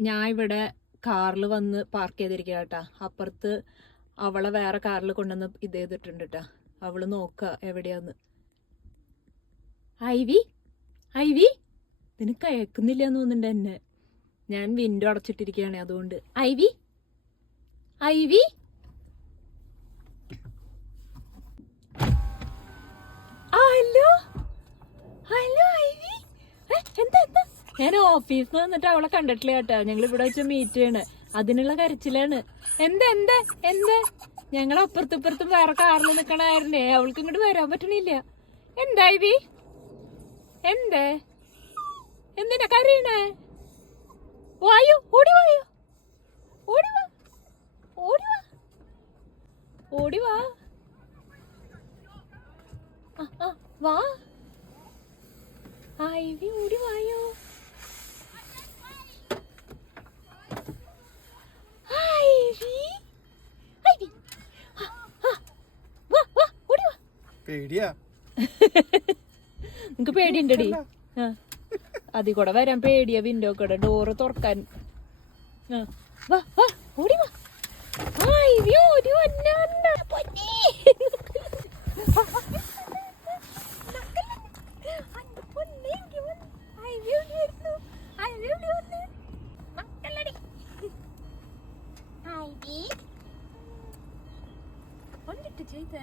ഞാൻ ഇവിടെ കാറിൽ വന്ന് പാർക്ക് ചെയ്തിരിക്കുക കേട്ടാ അപ്പുറത്ത് അവളെ വേറെ കാറിൽ കൊണ്ടുവന്ന് ഇത് ചെയ്തിട്ടുണ്ട് കേട്ടാ അവൾ നോക്ക എവിടെയാന്ന്. ഐവി? ഐവി? നിനക്ക് അയക്കുന്നില്ല എന്ന് തോന്നുന്നുണ്ട് എന്നെ. ഞാൻ വിൻഡോ അടച്ചിട്ടിരിക്കുകയാണ് അതുകൊണ്ട്. ഐവി? ഐവി? ഞാൻ ഓഫീസിൽ വന്നിട്ട് അവളെ കണ്ടിട്ടില്ല കേട്ടോ. ഞങ്ങൾ ഇവിടെ വെച്ച് മീറ്റ് ചെയ്യണ്. അതിനുള്ള കരച്ചിലാണ്. എന്ത് എന്ത് എന്ത്? ഞങ്ങൾ അപ്പുറത്തും ഇപ്പുറത്തും വേറെ കാറിൽ നിൽക്കണായിരുന്നേ അവൾക്ക് ഇങ്ങോട്ട് വരാൻ പറ്റണില്ല. എന്താ വി എന്തേ? എന്തിനാ കരയണേ? വായു ഓടി വായു ഓടി വാ. ഓടി വാ. ഓടി വാ. വാ. ഐ വി ഓടി വായോ ഐവി ഐവി ആ, ആ, വാ വാ ഓടി വാ പേടിയാ. നിനക്ക് പേടിയുണ്ടടി. അതി കൂടെ വരാൻ പേടിയ വിൻഡോ കൂടെ ഡോറ് തുറക്കാൻ. ഓടി വാ. ചെയ്തേ.